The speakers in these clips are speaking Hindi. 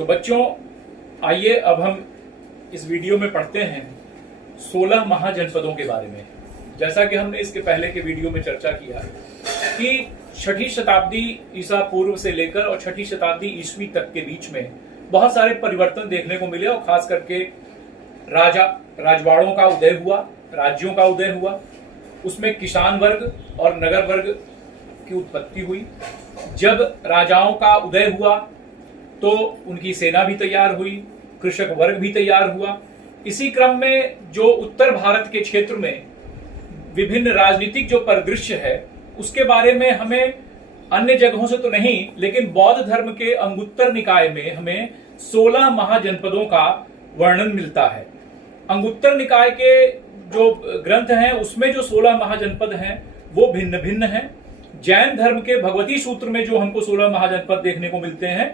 तो बच्चों, आइए अब हम इस वीडियो में पढ़ते हैं 16 महाजनपदों के बारे में। जैसा कि हमने इसके पहले के वीडियो में चर्चा किया कि 6ठी शताब्दी ईसा पूर्व से लेकर और 6ठी शताब्दी ईस्वी तक के बीच में बहुत सारे परिवर्तन देखने को मिले और खास करके राजवाड़ों का उदय हुआ, राज्यों का उदय हुआ, उसमें किसान वर्ग और नगर वर्ग की उत्पत्ति हुई। जब राजाओं का उदय हुआ तो उनकी सेना भी तैयार हुई, कृषक वर्ग भी तैयार हुआ। इसी क्रम में जो उत्तर भारत के क्षेत्र में विभिन्न राजनीतिक जो परिदृश्य है उसके बारे में हमें अन्य जगहों से तो नहीं, लेकिन बौद्ध धर्म के अंगुत्तर निकाय में हमें 16 महाजनपदों का वर्णन मिलता है। अंगुत्तर निकाय के जो ग्रंथ हैं उसमें जो 16 महाजनपद हैं वो भिन्न भिन्न हैं। जैन धर्म के भगवती सूत्र में जो हमको 16 महाजनपद देखने को मिलते हैं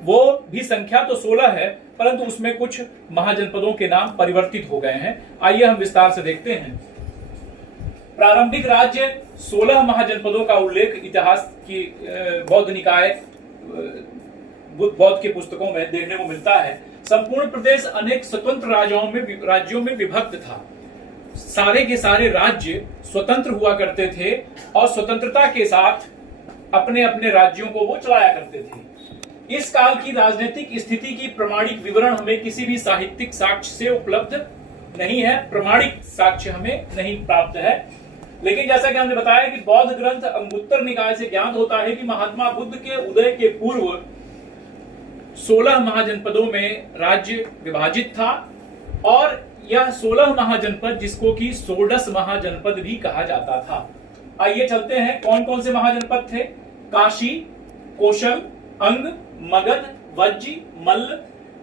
वो भी संख्या तो 16 है, परंतु उसमें कुछ महाजनपदों के नाम परिवर्तित हो गए हैं। आइए हम विस्तार से देखते हैं। प्रारंभिक राज्य 16 महाजनपदों का उल्लेख इतिहास की बौद्ध निकाय बौद्ध के पुस्तकों में देखने को मिलता है। संपूर्ण प्रदेश अनेक स्वतंत्र राज्यों में विभक्त था। सारे के सारे राज्य स्वतंत्र हुआ करते थे और स्वतंत्रता के साथ अपने अपने राज्यों को वो चलाया करते थे। इस काल की राजनीतिक स्थिति की प्रमाणिक विवरण हमें किसी भी साहित्यिक साक्ष्य से उपलब्ध नहीं है, प्रमाणिक साक्ष्य हमें नहीं प्राप्त है। लेकिन जैसा कि हमने बताया कि बौद्ध ग्रंथ अंगुत्तर निकाय से ज्ञात होता है कि महात्मा बुद्ध के उदय के पूर्व 16 महाजनपदों में राज्य विभाजित था और यह 16 महाजनपद जिसको कि षोडश महाजनपद भी कहा जाता था। आइए चलते हैं कौन कौन से महाजनपद थे। काशी, कौशल, अंग, मगध, वज्जी, मल्ल,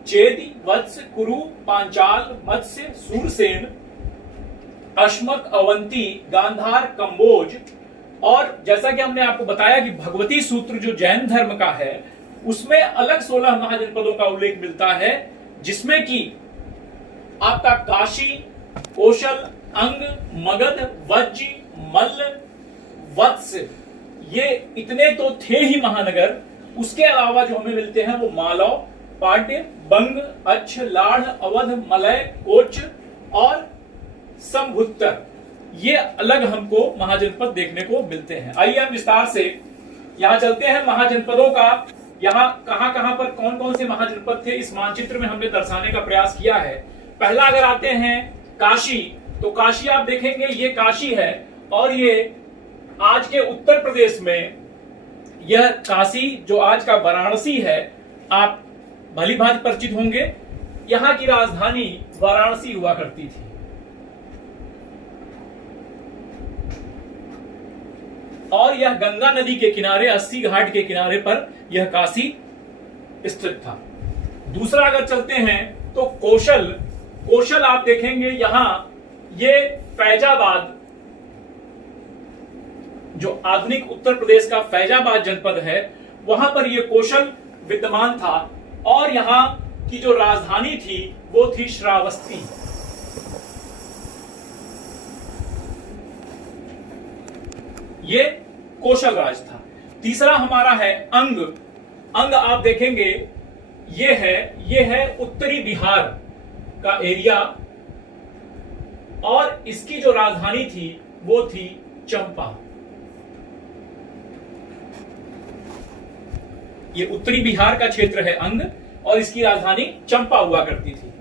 चेदी, वत्स, कुरु, पांचाल, मत्स्य, सूरसेन, अश्मक, अवंती, गांधार, कंबोज। और जैसा कि हमने आपको बताया कि भगवती सूत्र जो जैन धर्म का है उसमें अलग 16 महाजनपदों का उल्लेख मिलता है, जिसमें कि आपका काशी, कौशल, अंग, मगध, वज्जी, मल्ल, वत्स, ये इतने तो थे ही महानगर। उसके अलावा जो हमें मिलते हैं वो मालव, पाट्य, बंग, अच्छ, लाढ़, अवध, मलय, कोच और संभुत्तर, ये अलग हमको महाजनपद देखने को मिलते हैं। आइए हम विस्तार से यहां चलते हैं महाजनपदों का। यहां कहां पर कौन कौन से महाजनपद थे इस मानचित्र में हमने दर्शाने का प्रयास किया है। पहला अगर आते हैं काशी, तो काशी आप देखेंगे ये काशी है और ये आज के उत्तर प्रदेश में यह काशी जो आज का वाराणसी है आप भली भांति परिचित होंगे। यहां की राजधानी वाराणसी हुआ करती थी और यह गंगा नदी के किनारे 80 घाट के किनारे पर यह काशी स्थित था। दूसरा अगर चलते हैं तो कौशल आप देखेंगे यहां ये फैजाबाद जो आधुनिक उत्तर प्रदेश का फैजाबाद जनपद है वहां पर यह कौशल विद्यमान था और यहां की जो राजधानी थी वो थी श्रावस्ती। ये कौशल राज था। तीसरा हमारा है अंग आप देखेंगे ये है उत्तरी बिहार का एरिया और इसकी जो राजधानी थी वो थी चंपा। ये उत्तरी बिहार का क्षेत्र है अंग और इसकी राजधानी चंपा हुआ करती थी।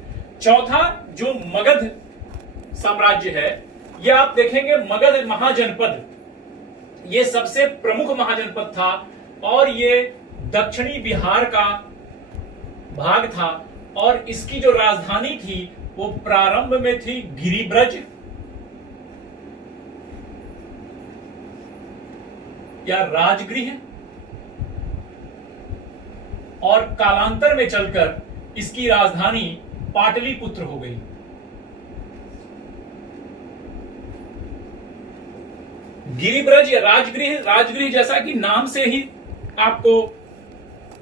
चौथा जो मगध साम्राज्य है ये आप देखेंगे मगध महाजनपद, ये सबसे प्रमुख महाजनपद था और ये दक्षिणी बिहार का भाग था और इसकी जो राजधानी थी वो प्रारंभ में थी गिरिब्रज या राजगृह और कालांतर में चलकर इसकी राजधानी पाटलिपुत्र हो गई। गिरिब्रज या राजगृह जैसा कि नाम से ही आपको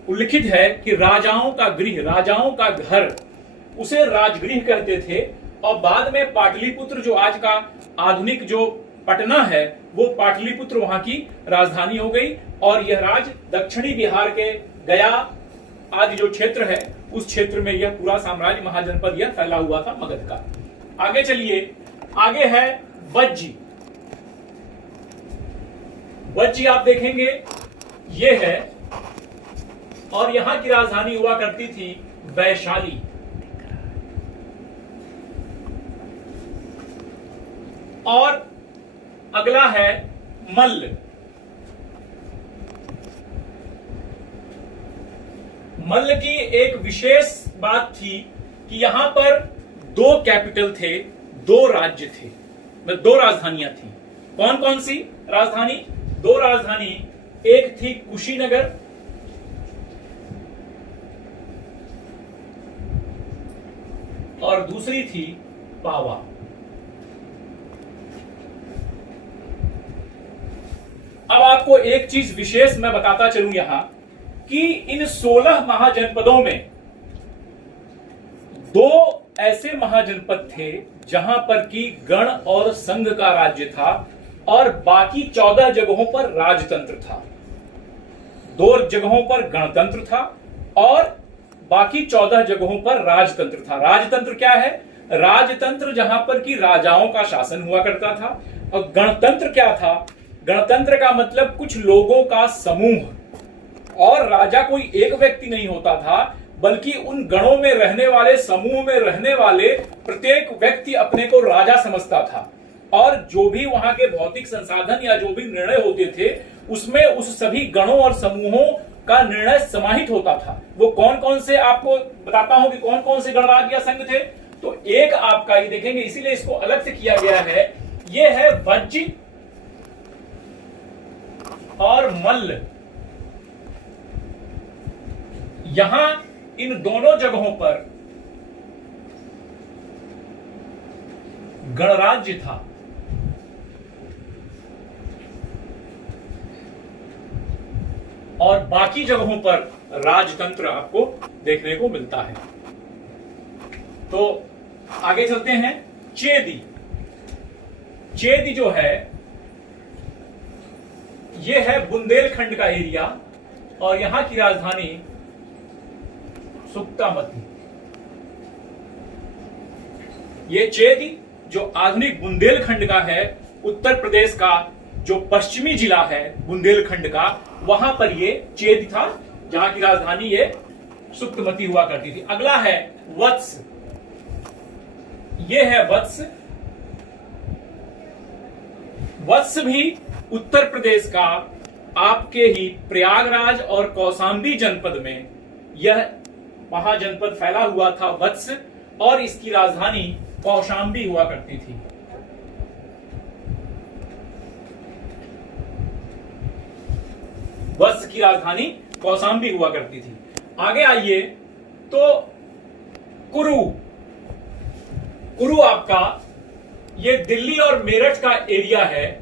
उल्लिखित है कि राजाओं का गृह, राजाओं का घर, उसे राजगृह कहते थे और बाद में पाटलिपुत्र जो आज का आधुनिक जो पटना है वो पाटलिपुत्र वहां की राजधानी हो गई और यह राज दक्षिणी बिहार के गया आदि जो क्षेत्र है उस क्षेत्र में यह पूरा साम्राज्य महाजनपद यह फैला हुआ था मगध का। आगे चलिए, आगे है वज्जी। वज्जी आप देखेंगे ये है, और यहां की राजधानी हुआ करती थी वैशाली। और अगला है मल्ल। मल्ल की एक विशेष बात थी कि यहां पर दो कैपिटल थे, दो राज्य थे, मतलब दो राजधानियां थी। कौन कौन सी राजधानी? दो राजधानी, एक थी कुशीनगर और दूसरी थी पावा। अब आपको एक चीज विशेष मैं बताता चलूं यहां कि इन 16 महाजनपदों में दो ऐसे महाजनपद थे जहां पर कि गण और संघ का राज्य था और बाकी 14 जगहों पर राजतंत्र था। 2 जगहों पर गणतंत्र था और बाकी 14 जगहों पर राजतंत्र था। राजतंत्र क्या है? राजतंत्र जहां पर कि राजाओं का शासन हुआ करता था। और गणतंत्र क्या था? गणतंत्र का मतलब कुछ लोगों का समूह, और राजा कोई एक व्यक्ति नहीं होता था बल्कि उन गणों में रहने वाले, समूह में रहने वाले प्रत्येक व्यक्ति अपने को राजा समझता था। और जो भी वहां के भौतिक संसाधन या जो भी निर्णय होते थे उसमें उस सभी गणों और समूहों का निर्णय समाहित होता था। वो कौन कौन से, आपको बताता हूं कि कौन कौन से गणराज्य या संघ थे। तो एक आपका ये देखेंगे, इसीलिए इसको अलग से किया गया है, ये है वज्जी और मल्ल। यहां इन दोनों जगहों पर गणराज्य था और बाकी जगहों पर राजतंत्र आपको देखने को मिलता है। तो आगे चलते हैं। चेदी। चेदी जो है ये है बुंदेलखंड का एरिया और यहां की राजधानी सुक्तामती। ये चेदी जो आधुनिक बुंदेलखंड का है, उत्तर प्रदेश का जो पश्चिमी जिला है बुंदेलखंड का, वहां पर ये चेदी था जहां की राजधानी ये सुक्तमती हुआ करती थी। अगला है वत्स। ये है वत्स। वत्स भी उत्तर प्रदेश का आपके ही प्रयागराज और कौशांबी जनपद में यह महाजनपद फैला हुआ था वत्स, और इसकी राजधानी कौशांबी हुआ करती थी। वत्स की राजधानी कौशांबी हुआ करती थी। आगे आइए तो कुरु। कुरु आपका ये दिल्ली और मेरठ का एरिया है।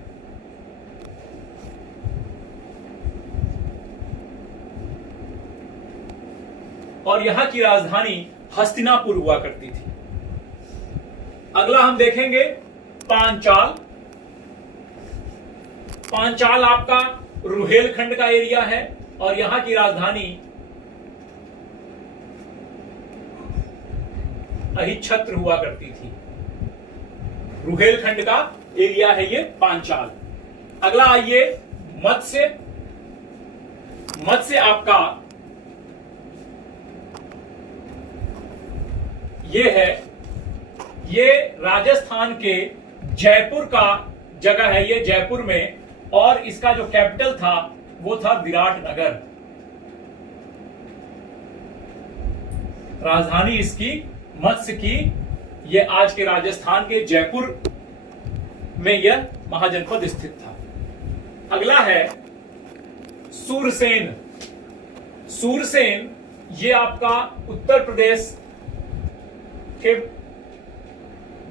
और यहां की राजधानी हस्तिनापुर हुआ करती थी। अगला हम देखेंगे पांचाल। पांचाल आपका रुहेलखंड का एरिया है और यहां की राजधानी अहिच्छत्र हुआ करती थी। रुहेलखंड का एरिया है ये पांचाल। अगला आइए मत्स्य। मत्स्य आपका ये है, ये राजस्थान के जयपुर का जगह है, ये जयपुर में, और इसका जो कैपिटल था वो था विराटनगर। राजधानी इसकी मत्स्य की ये आज के राजस्थान के जयपुर में यह महाजनपद स्थित था। अगला है सूरसेन। सूरसेन ये आपका उत्तर प्रदेश के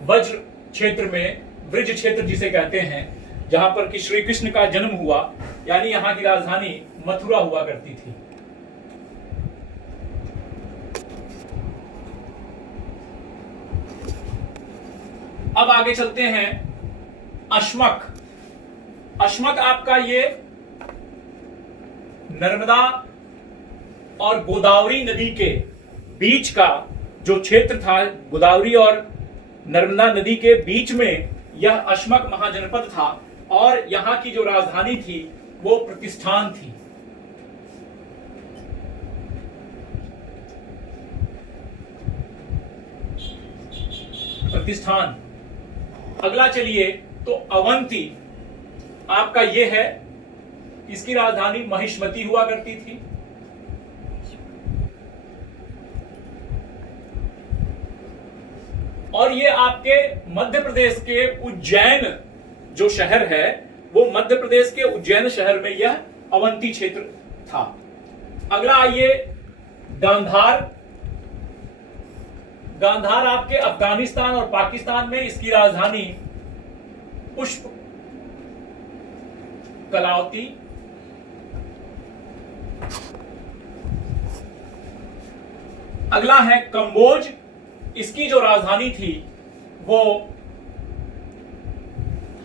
वज्र क्षेत्र में, ब्रिज क्षेत्र जिसे कहते हैं, जहां पर कि श्री कृष्ण का जन्म हुआ, यानी यहां की राजधानी मथुरा हुआ करती थी। अब आगे चलते हैं अश्मक। अश्मक आपका ये नर्मदा और गोदावरी नदी के बीच का जो क्षेत्र था, गोदावरी और नर्मदा नदी के बीच में यह अश्मक महाजनपद था और यहां की जो राजधानी थी वो प्रतिष्ठान थी। प्रतिष्ठान। अगला चलिए, तो अवंती आपका ये है, इसकी राजधानी महिष्मती हुआ करती थी। और ये आपके मध्य प्रदेश के उज्जैन जो शहर है, वो मध्य प्रदेश के उज्जैन शहर में यह अवंती क्षेत्र था। अगला आइए, गांधार। गांधार आपके अफगानिस्तान और पाकिस्तान में, इसकी राजधानी पुष्प कलावती। अगला है कंबोज, इसकी जो राजधानी थी वो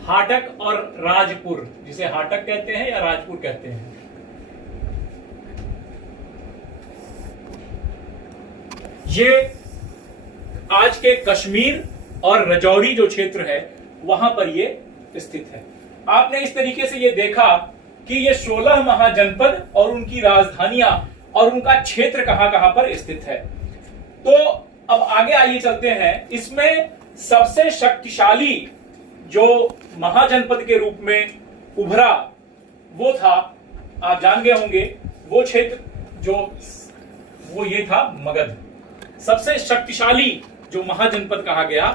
हाटक और राजपुर, जिसे हाटक कहते हैं या राजपुर कहते हैं। ये आज के कश्मीर और रजौरी जो क्षेत्र है वहां पर ये स्थित है। आपने इस तरीके से ये देखा कि ये 16 महाजनपद और उनकी राजधानियां और उनका क्षेत्र कहां कहां पर स्थित है। तो अब आगे आइए चलते हैं, इसमें सबसे शक्तिशाली जो महाजनपद के रूप में उभरा वो था, आप जान गए होंगे, वो क्षेत्र जो वो ये था मगध। सबसे शक्तिशाली जो महाजनपद कहा गया।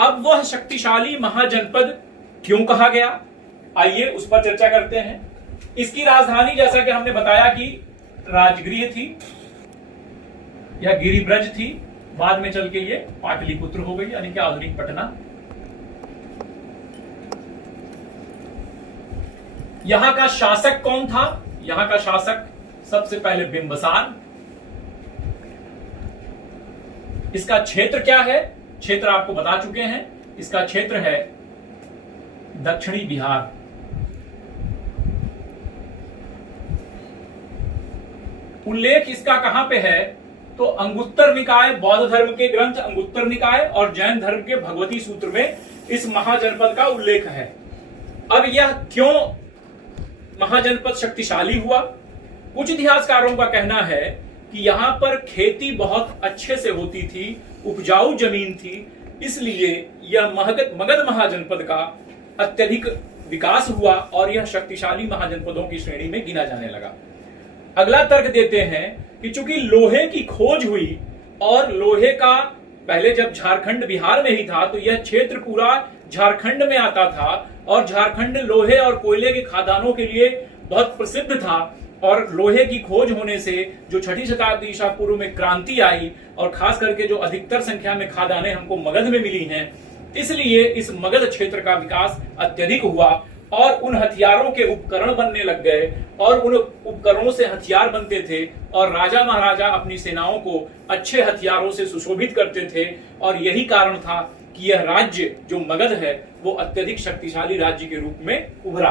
अब वह शक्तिशाली महाजनपद क्यों कहा गया, आइए उस पर चर्चा करते हैं। इसकी राजधानी जैसा कि हमने बताया कि राजगृह थी या गिरिब्रज थी, बाद में चल के ये पाटलिपुत्र हो गई, यानी कि आधुनिक पटना। यहां का शासक कौन था? यहां का शासक सबसे पहले बिंबसार। इसका क्षेत्र क्या है? क्षेत्र आपको बता चुके हैं, इसका क्षेत्र है दक्षिणी बिहार। उल्लेख इसका कहां पे है? तो अंगुत्तर निकाय, बौद्ध धर्म के ग्रंथ अंगुत्तर निकाय और जैन धर्म के भगवती सूत्र में इस महाजनपद का उल्लेख है। अब यह क्यों महाजनपद शक्तिशाली हुआ? कुछ इतिहासकारों का कहना है कि यहां पर खेती बहुत अच्छे से होती थी, उपजाऊ जमीन थी, इसलिए यह मगध महाजनपद का अत्यधिक विकास हुआ और यह शक्तिशाली महाजनपदों की श्रेणी में गिना जाने लगा। अगला तर्क देते हैं कि चूंकि लोहे की खोज हुई और लोहे का पहले जब झारखंड बिहार में ही था तो यह क्षेत्र पूरा झारखंड में आता था और झारखंड लोहे और कोयले के खदानों के लिए बहुत प्रसिद्ध था। और लोहे की खोज होने से जो 6ठी शताब्दी ईसा पूर्व में क्रांति आई और खास करके जो अधिकतर संख्या में खदानें हमको मगध में मिली हैं, इसलिए इस मगध क्षेत्र का विकास अत्यधिक हुआ और उन हथियारों के उपकरण बनने लग गए और उन उपकरणों से हथियार बनते थे और राजा महाराजा अपनी सेनाओं को अच्छे हथियारों से सुशोभित करते थे। और यही कारण था कि यह राज्य जो मगध है वो अत्यधिक शक्तिशाली राज्य के रूप में उभरा।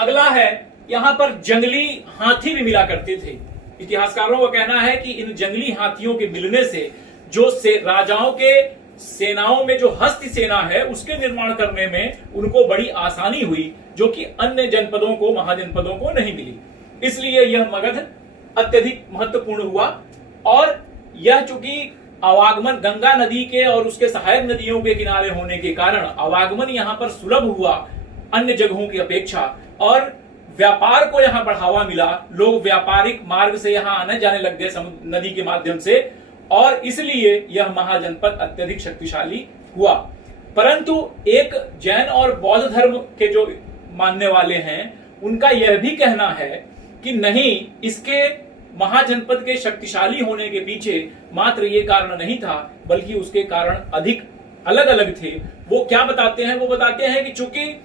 अगला है, यहां पर जंगली हाथी भी मिला करते थे। इतिहासकारों का कहना है कि इन जंगली हाथियों के मिलने से जो राजाओं के सेनाओं में जो हस्ती सेना है उसके निर्माण करने में उनको बड़ी आसानी हुई, जो कि अन्य जनपदों को, महाजनपदों को नहीं मिली। इसलिए यह मगध अत्यधिक महत्वपूर्ण हुआ। और यह चूंकि आवागमन गंगा नदी के और उसके सहायक नदियों के किनारे होने के कारण आवागमन यहां पर सुलभ हुआ अन्य जगहों की अपेक्षा, और व्यापार को यहां बढ़ावा मिला। लोग व्यापारिक मार्ग से यहां आने जाने लग गए नदी के माध्यम से, और इसलिए यह महाजनपद अत्यधिक शक्तिशाली हुआ। परंतु एक जैन और बौद्ध धर्म के जो मानने वाले हैं उनका यह भी कहना है कि नहीं, इसके महाजनपद के शक्तिशाली होने के पीछे मात्र ये कारण नहीं था, बल्कि उसके कारण अधिक अलग अलग थे। वो क्या बताते हैं? वो बताते हैं कि चूंकि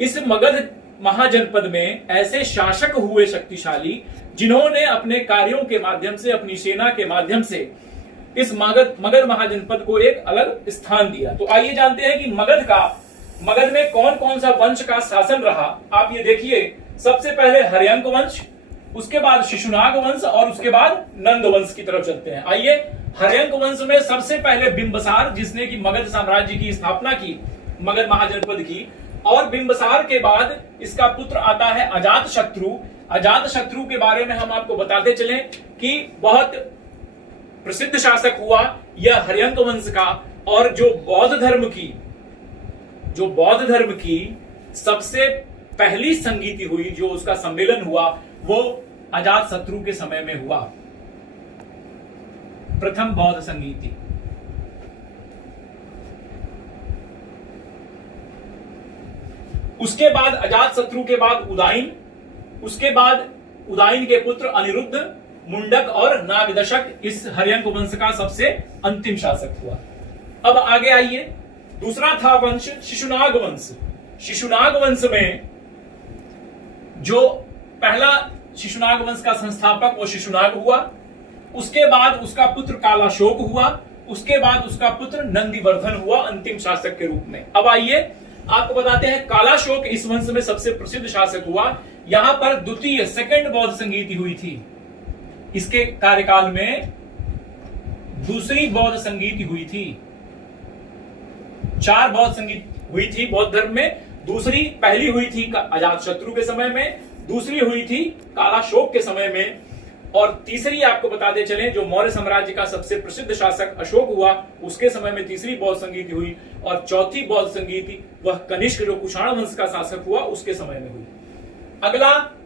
इस मगध महाजनपद में ऐसे शासक हुए शक्तिशाली जिन्होंने अपने कार्यों के माध्यम से, अपनी सेना के माध्यम से इस मगध महाजनपद को एक अलग स्थान दिया। तो आइए जानते हैं कि मगध में कौन कौन सा वंश का शासन रहा। आप ये देखिए, सबसे पहले हर्यंक वंश, उसके बाद शिशुनाग वंश और उसके बाद नंद वंश की तरफ चलते हैं। आइए, हर्यंक वंश में सबसे पहले बिंबसार, जिसने की मगध साम्राज्य की स्थापना की, मगध महाजनपद की, और बिंबसार के बाद इसका पुत्र आता है अजातशत्रु। अजातशत्रु के बारे में हम आपको बताते चले कि बहुत प्रसिद्ध शासक हुआ यह हर्यंक वंश का, और जो बौद्ध धर्म की सबसे पहली संगीति हुई, जो उसका सम्मेलन हुआ, वो अजातशत्रु के समय में हुआ, प्रथम बौद्ध संगीति। उसके बाद अजातशत्रु के बाद उदाइन, उसके बाद उदाइन के पुत्र अनिरुद्ध, मुंडक और नागदशक इस हर्यंक वंश का सबसे अंतिम शासक हुआ। अब आगे आइए, दूसरा था वंश शिशुनाग वंश। शिशुनाग वंश में जो पहला शिशुनाग वंश का संस्थापक वो शिशुनाग हुआ, उसके बाद उसका पुत्र कालाशोक हुआ, उसके बाद उसका पुत्र नंदिवर्धन हुआ अंतिम शासक के रूप में। अब आइए आपको बताते हैं, कालाशोक इस वंश में सबसे प्रसिद्ध शासक हुआ। यहां पर द्वितीय सेकंड बौद्ध संगीति हुई थी। इसके कार्यकाल में दूसरी बौद्ध संगीति हुई थी। 4 बौद्ध संगीत हुई थी बौद्ध धर्म में। दूसरी, पहली हुई थी अजातशत्रु के समय में, दूसरी हुई थी कालाशोक के समय में, और तीसरी आपको बताते चलें, जो मौर्य साम्राज्य का सबसे प्रसिद्ध शासक अशोक हुआ, उसके समय में तीसरी बौद्ध संगीति हुई, और चौथी बौद्ध संगीति वह कनिष्क जो कुषाण वंश का शासक हुआ उसके समय में हुई। अगला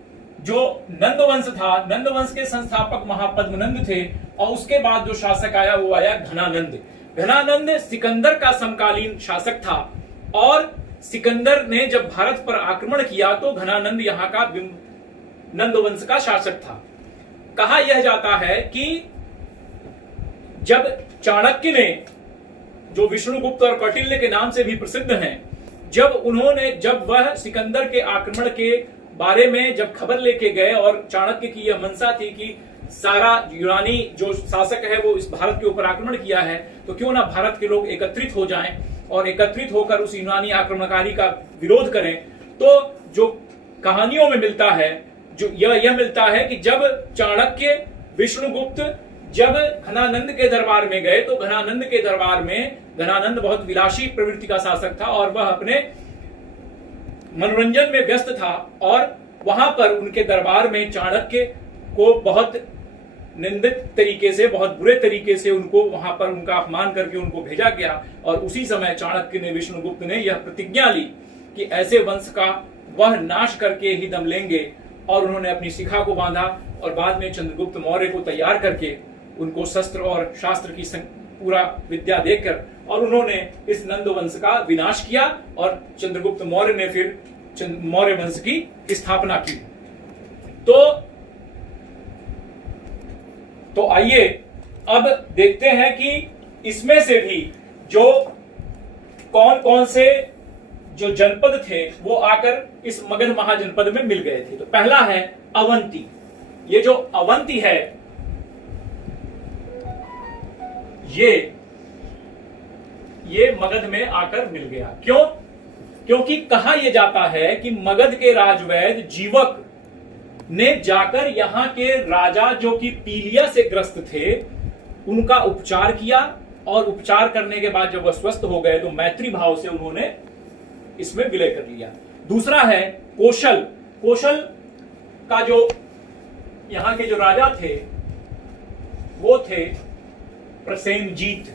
जो नंद वंश था, नंद वंश के संस्थापक महापद्मनंद थे, और उसके बाद जो शासक आया वो आया घनानंद। घनानंद सिकंदर का समकालीन शासक था, और सिकंदर ने जब भारत पर आक्रमण किया तो घनानंद यहाँ का नंद वंश का शासक था। कहा यह जाता है कि जब चाणक्य ने, जो विष्णुगुप्त और कौटिल्य के नाम से भी प्रसिद्ध हैं, जब वह सिकंदर के आक्रमण के बारे में जब खबर लेके गए, और चाणक्य की यह मंशा थी कि सारा यूनानी जो शासक है वो इस भारत के ऊपर आक्रमण किया है, तो क्यों ना भारत के लोग एकत्रित हो जाएं और एकत्रित होकर उस यूनानी आक्रमणकारी का विरोध करें। तो जो कहानियों में मिलता है, जो यह मिलता है कि जब चाणक्य, विष्णुगुप्त जब घनानंद के दरबार में गए, तो घनानंद के दरबार में, घनानंद बहुत विलासी प्रवृत्ति का शासक था और वह अपने मनोरंजन में व्यस्त था, और वहां पर उनके दरबार में चाणक्य को बहुत निंदित तरीके से, बहुत बुरे तरीके से उनको वहां पर उनका अपमान करके उनको भेजा गया। और उसी समय चाणक्य ने, विष्णुगुप्त ने यह प्रतिज्ञा ली कि ऐसे वंश का वह नाश करके ही दम लेंगे, और उन्होंने अपनी शिखा को बांधा, और बाद में चंद्रगुप्त मौर्य को तैयार करके उनको शस्त्र और शास्त्र की पूरा विद्या देकर, और उन्होंने इस नंद वंश का विनाश किया, और चंद्रगुप्त मौर्य ने फिर मौर्य वंश की स्थापना की। तो आइए अब देखते हैं कि इसमें से भी जो कौन कौन से जो जनपद थे वो आकर इस मगध महाजनपद में मिल गए थे। तो पहला है अवंती। ये जो अवंती है, ये मगध में आकर मिल गया। क्यों? क्योंकि कहा यह जाता है कि मगध के राजवैद्य जीवक ने जाकर यहां के राजा जो कि पीलिया से ग्रस्त थे उनका उपचार किया, और उपचार करने के बाद जब वह स्वस्थ हो गए तो मैत्री भाव से उन्होंने इसमें विलय कर लिया। दूसरा है कौशल। कौशल का जो यहां के जो राजा थे वो थे प्रसेनजीत,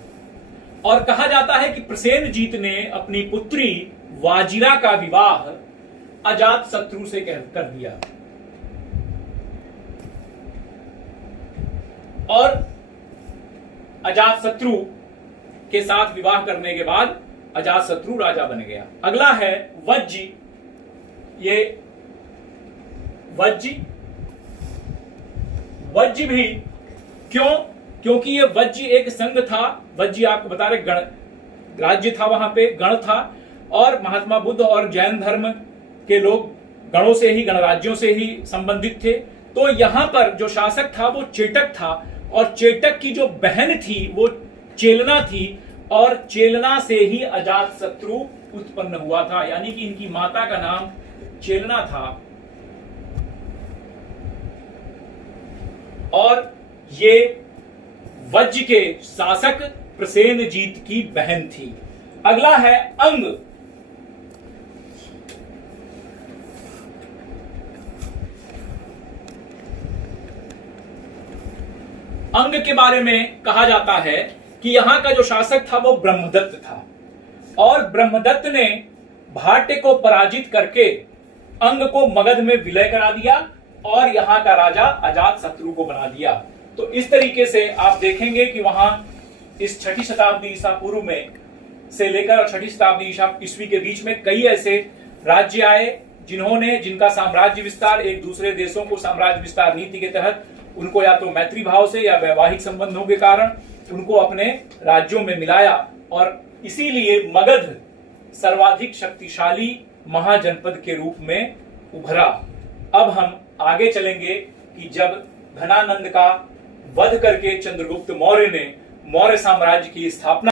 और कहा जाता है कि प्रसेनजीत ने अपनी पुत्री वाजिरा का विवाह अजातशत्रु से कर दिया, और अजातशत्रु के साथ विवाह करने के बाद अजातशत्रु राजा बन गया। अगला है वज्जी। ये वज्जी भी क्यों? क्योंकि ये वज्जी एक संघ था। वज्जी आपको बता रहे गण राज्य था, वहां पे गण था, और महात्मा बुद्ध और जैन धर्म के लोग गणों से ही, गणराज्यों से ही संबंधित थे। तो यहां पर जो शासक था वो चेटक था, और चेटक की जो बहन थी वो चेलना थी, और चेलना से ही अजातशत्रु उत्पन्न हुआ था, यानी कि इनकी माता का नाम चेलना था। और ये वज्र के शासक प्रसेनजीत की बहन थी। अगला है अंग। अंग के बारे में कहा जाता है कि यहां का जो शासक था वो ब्रह्मदत्त था, और ब्रह्मदत्त ने भाट्य को पराजित करके अंग को मगध में विलय करा दिया और यहां का राजा अजातशत्रु को बना दिया। तो इस तरीके से आप देखेंगे कि वहां इस 6ठी शताब्दी ईसा पूर्व में से लेकर 6ठी शताब्दी ईसा ईस्वी के बीच में कई ऐसे राज्य आए जिनका साम्राज्य विस्तार एक दूसरे देशों को साम्राज्य विस्तार नीति के तहत उनको या तो मैत्री भाव से या वैवाहिक संबंधों के कारण उनको अपने राज्यों में मिलाया, और इसीलिए मगध सर्वाधिक शक्तिशाली महाजनपद के रूप में उभरा। अब हम आगे चलेंगे कि जब धनानंद का वध करके चंद्रगुप्त मौर्य ने मौर्य साम्राज्य की स्थापना